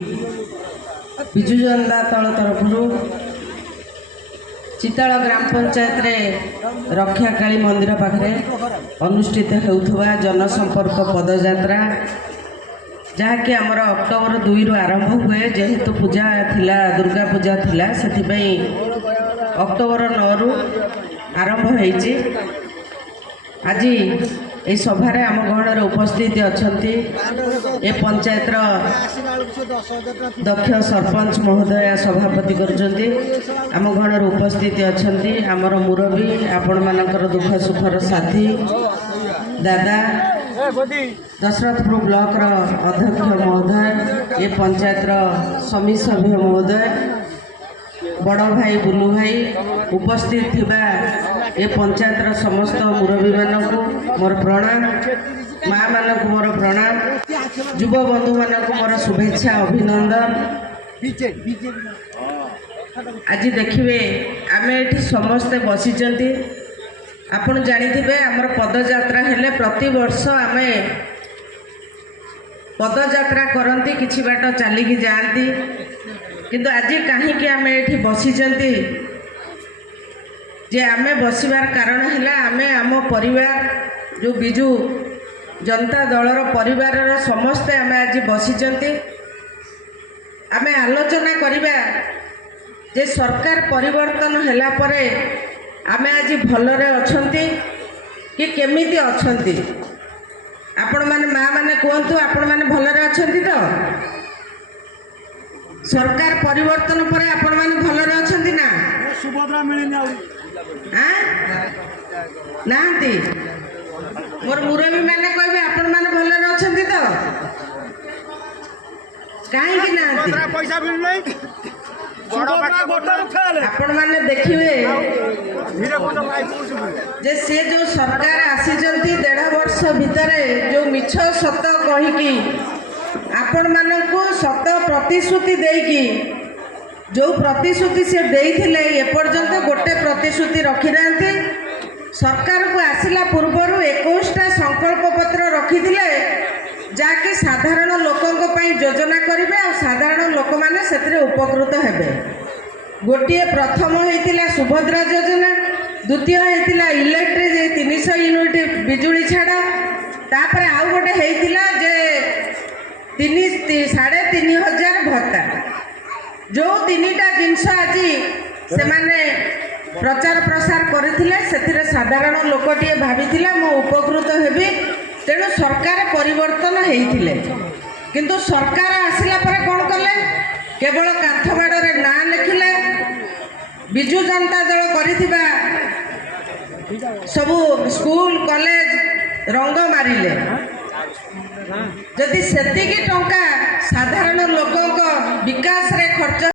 विजु जनता दल तरफ चिताल ग्राम पंचायत रे रक्षाकाली मंदिर पाखे अनुष्ठित होउथुवा जनसंपर्क पदयात्रा जहाँकि आमर अक्टोबर 2 रु आरंभ हुए जेहेतु पूजा थिला दुर्गा पूजा थिला से अक्टोबर 9 रु आरंभ होइछि। आज ये सभार आम गहण उपस्थित अच्छा ए पंचायत दक्ष सरपंच महोदय सभापति करम गहण उपस्थित अच्छा आमर मुरबी आपण मानकर दुख सुखर साथी दादा दशरथपुर ब्लॉक अध्यक्ष महोदय ए पंचायत समिति सभ्य महोदय बड़ भाई बुलू भाई उपस्थित थिबा ए पंचायत समस्त मुरबी मानकु मोर प्रणाम माँ मानकु मोर प्रणाम युव बंधु मानकु मोर शुभेच्छा अभिनंदन। आज देखिए आमे एठी समस्ते बसिचंती आपण जानिथिबे हमर पदयात्रा हेले प्रति वर्ष आमे पदयात्रा करंती किछि बाट चलिकी जाती किंतु आज कहीं आमे एठी बसिचंती जे आमे बसिबार कारण है आमे आम परिवार जो विजु जनता दलर परिवार समस्ते आमे आज बसिचंती आमे आलोचना करिबा जे सरकार परिवर्तन होला परे आमे आज भलरे अछंती कि केमिति अछंती आपण माने माँ माने कहतु आपण माने भलरे अछंती तो सरकार परिवर्तन पर आपण माने भलरे अछंती ना सुभद्रा मिलिना नांती मोर मुरबी माने कहबे आपण माने भलरे अछंती तो काहे कि नांती पैसा मिल नहीं आपण माने देखिए जे से जो सरकार आसीचंती 1.5 वर्ष भितर जो मिछ सत कहिकी आपण मानकु सत प्रतिश्रुति देकी जो प्रतिश्रुति से देइथिले एपर्यंत गोटे प्रतिश्रुति रखी नांती। सरकार को आसिला पूर्वर 21टा संकल्प पत्र रखिथिले जाके साधारण लोकंक पई योजना करिवे और साधारण लोक माने सेतरे उपकृत हेबे। गोटे प्रथम होइतिला सुभद्रा योजना द्वितीय होइतिला इलेक्ट्रिक 300 यूनिट बिजुली छाड़ा तापर आउ गोटे होइतिला जे 3,500 भत्ता जो 3टा जिनस आज से माने प्रचार प्रसार करथिले साधारण लोकटिए भाविथिला मो उपकृत हेबी तेणु सरकार परिवर्तन होइथिले किंतु सरकार आसिला पर कौन कले केवल काठबाड़े ना लिखिले विजु जनता दल करिथिबा सबू स्कूल कॉलेज रंग मारिले जदि सेतिकी टंका साधारण लोकंक विकास रे खर्च